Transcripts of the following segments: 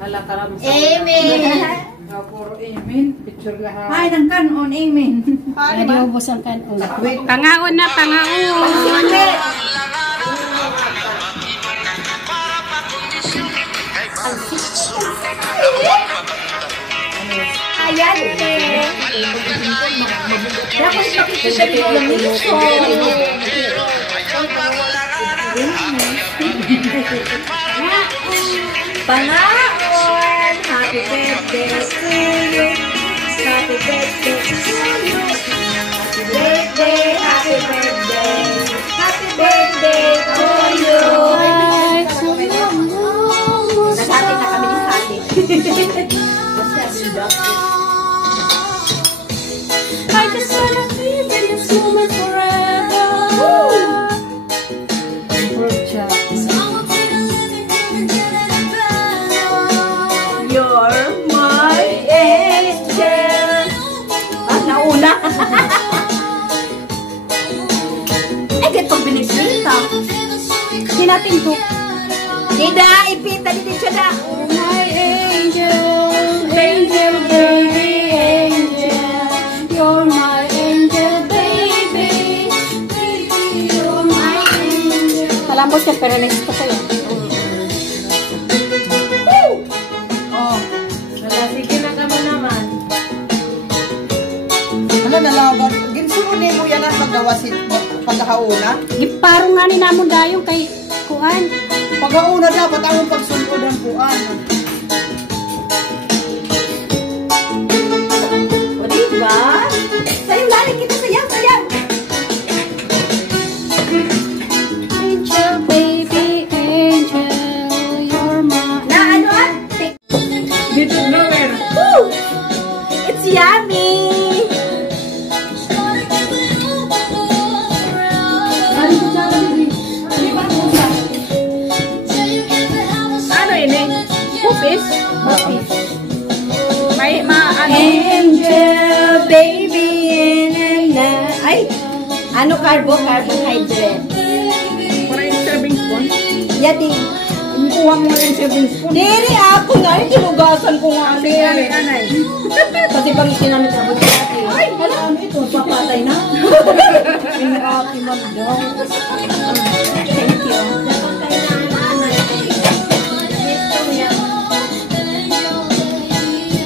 Hala karam sa Amen. puro amen. Picture lahat. Ay, nang kanon, amen. Nag-iubos ang kanon. Pangaon na, pangaon. Ayan eh. Dapat makikita rin yung miso. Pangaon, happy birthday to you. Happy birthday to you. Happy birthday, happy birthday. Happy birthday to you. Nasati na kami ni Sati. I just wanna live in this moment forever. You're my angel. Ah, nauna. Eh, ganito binipita. Sinatin to. Nida, ipita din siya na. My angel, angel baby, angel. You're my angel baby, baby, you're my angel. Malambot siya pero next ko sa'yo. Oh. Sige na kamo naman. Ano nalagan? Ginsunin mo yan ang pagdawasin pagkahauna. Giparo nga ni namon dayong kay Kuan. Pagkahauna dapat ang pagsunod ng kuan. O, diba? Sayang lali kita, sayang, sayang. Angel baby, angel, you're my. Na ano ah? Dito nowhere. Woo! It's yummy! Ano ini? Pupis? May ano? Angel, baby, na. Ay, ano carbohydrate. Para yung serving spoon? Yati. Kuha mo yung serving spoon. Diri ako nga, tinugasan ko nga. Kasi anay. Pati bang sinamit ako sa ate. Ay, alam ito, papatay na. Pinaka-ati mag-daw. Thank you.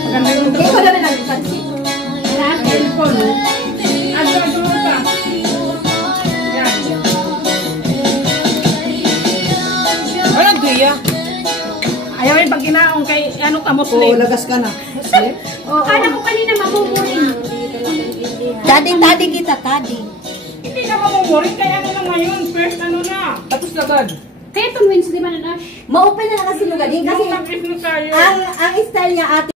Maganda yung Hindi ko namin nagpansin. cellphone. Ado pa. Yan. Walang tuya. Ayaw yung pag kinaong kay ano ka Muslim. O, lagas ka na. Kala ko kanina mamumunin. Tadi kita, tadi. Hindi ka mamumurin kaya ano na ngayon. First ano na. Tapos lagad. Kaya itong Wednesday ba na Nash? Ma-open na lang kasi lugadin kasi Tapos na tayo. ang style niya ate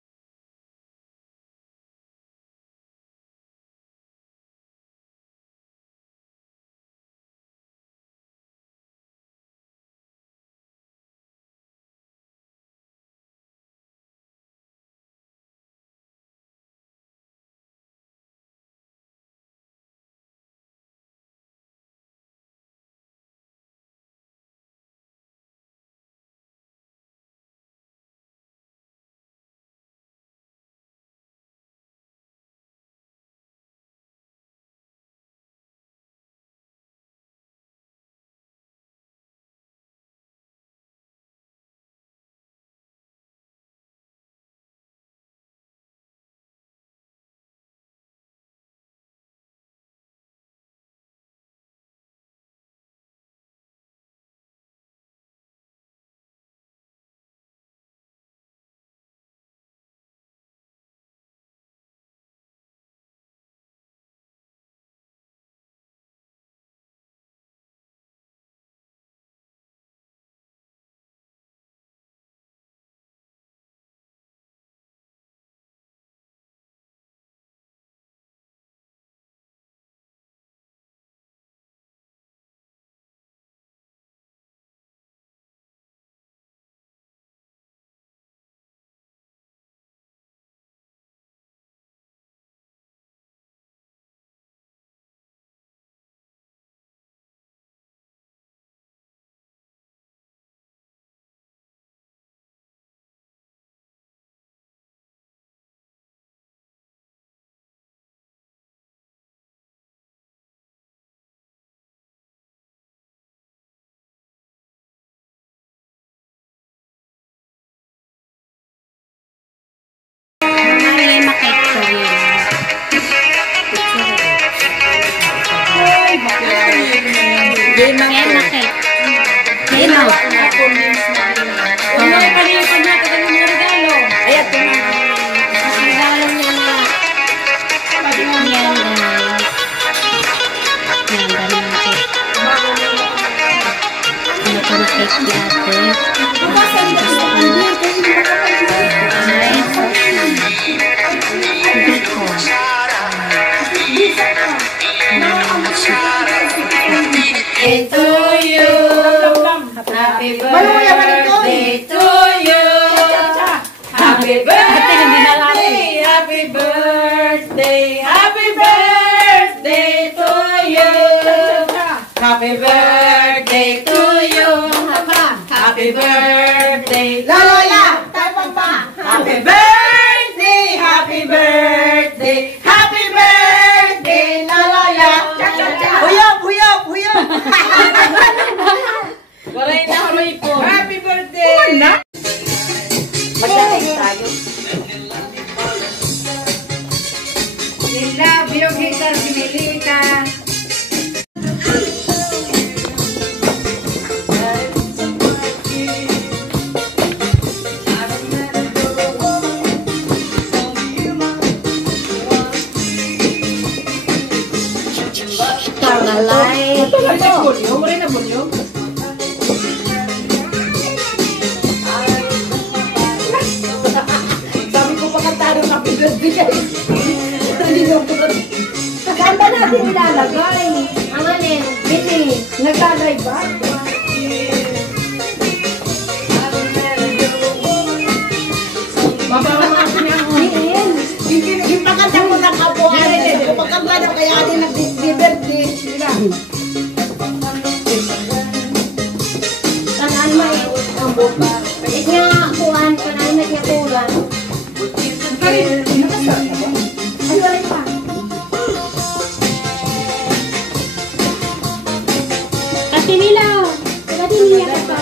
Henna cake. Henna. Ano yung panipan natin ng mga regalo? Ayan, ito na. Regalo niya na. Yan, guys. Yan, ganun na cake. Ano pa na cake natin? To you, happy birthday to you, happy birthday, happy birthday, happy birthday to you, happy birthday to you, happy birthday, Laloya! Tayo pa! happy birthday, happy birthday, happy birthday, Laloya. Huyop! Huyop! Huyop! Waray na haroy po. Happy birthday! Magdadayos tayo. Sila, biyog-hitar, sinilita. Tagalay. Umuri na bulyo. Sabi ko pa kantaro ng happy birthday kayo. Saan ba natin ilalagay? Ang alin? Bini. Nagdadrive ba? Mapapamasin niya ako. Yung pakanta mo ng kapuhan. Yung pakanta na kaya din nag-birthday. Tanaan mo ang buka. Pwede nga kuhan. Panaan na niya kuhan. Ay, wala pa. Ate Nila. Ate Nila ka pa.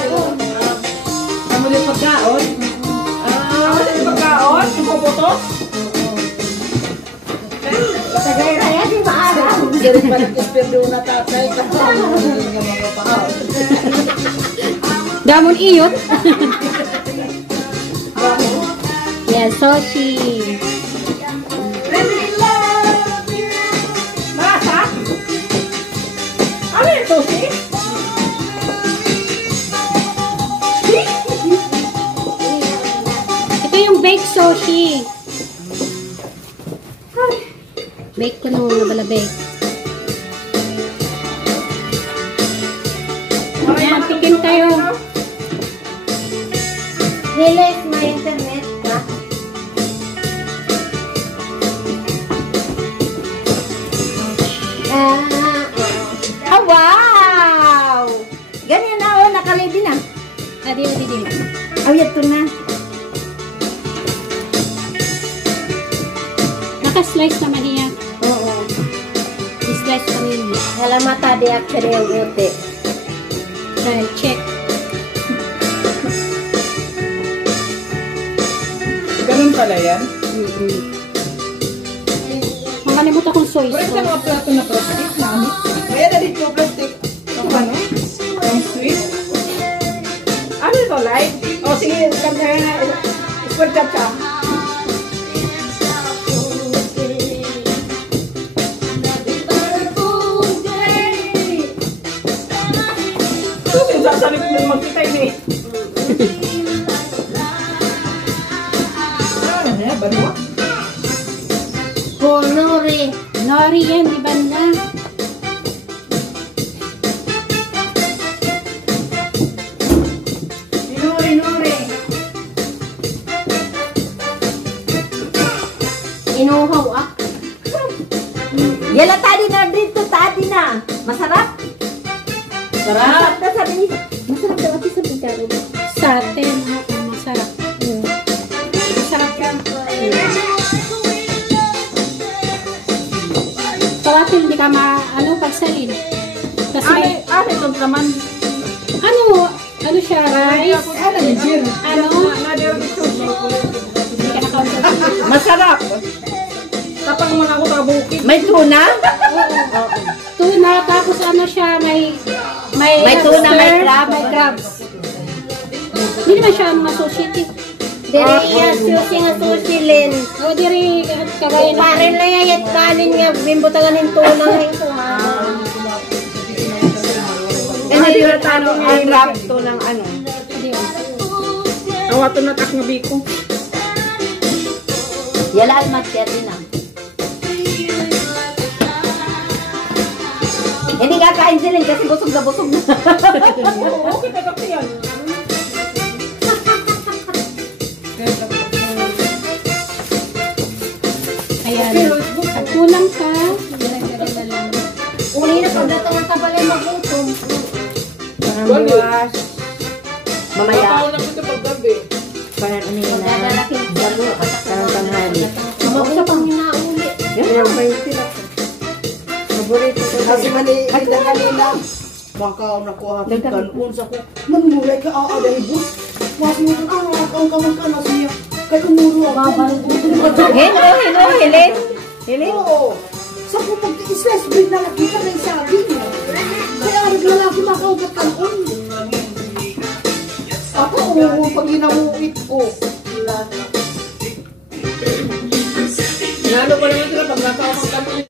Ano yung pagkaon? Ano yung pagkaon? Yung puputos? Sagay kaya di maalam. Galing pa nag-espirdo na tatay. Hindi nga mga pahal. Damon iyot. Yes, Soshi. Masa? Ano yung sushi? Ito yung baked Soshi. Bake ko nung nabala-bake. Ayan, tikim tayo. Nilis, may internet ka? Ah, wow! Ganyan na, oh, nakalady na. Adi. Awit to na. Naka-slice naman niya. Oo. I-slice pa rin. Halamata di actually ang uti. Dahil check. Ganun pala yan. Makalimutan kong soy Pero ito sauce. mga plato na plastic na ano? Kaya na dito plastic. Ang ano? Ang sweet? Ano ito, light? O sige, kanya na. Square cha-cha. Sasabi ko yung magkita yun eh. Ano yan? Banwa? Oh, nori. Nori yan, di ba na? Inuri. Inuhaw ah. Yala tadi na dito, tadi na. Masarap? Sarap. Na sabi niya. Masarap daw ati sa bigaro. Sa atin, masarap. Masarap yan. Kawatin, hindi ka pagsalin. Kasi, Ano itong laman? ano siya, rice? Ano yung beer? Ano? Hindi ka nakausap. Masarap. Tapang mo na ako sa bukid. May tuna? Tuna, tapos ano siya, may May tuna, may crab. May crab. Hindi naman siya mga sushi. Diri iya sushi nga sushi lin. O, diri kagaya na. Parin na yayat kanin nga bimbutangan ng tuna nga ito. Hindi na talo ang rap to ng ano. Awato na tak nga biko. Yala al magkiyati na. Hindi kakain sila kasi busog na busog na. Oo, okay pa yan. Ayan. Kulang ka. Uli na pagdating ang tabalay magutom. Buwas. Mamaya. Ako na ito paggabi. Parang umihin na. Parang tanghali. Isa pang nauli. Yan, may sila. Paborito ko. Kasi mali, hindi kanina. Baka nakuha kita unsa ko. Manmulay ka aaday bus. Mas mo ang kamang ka na siya. Kay kumuro ako. Hilin. Hilin. Oo. Sa ko pag-stress break na nakita na sabi niya. Kaya ang lalaki makaugat ka noon. Ako, pag ginawit ko. Lalo pa naman sila pag nasa ako kami.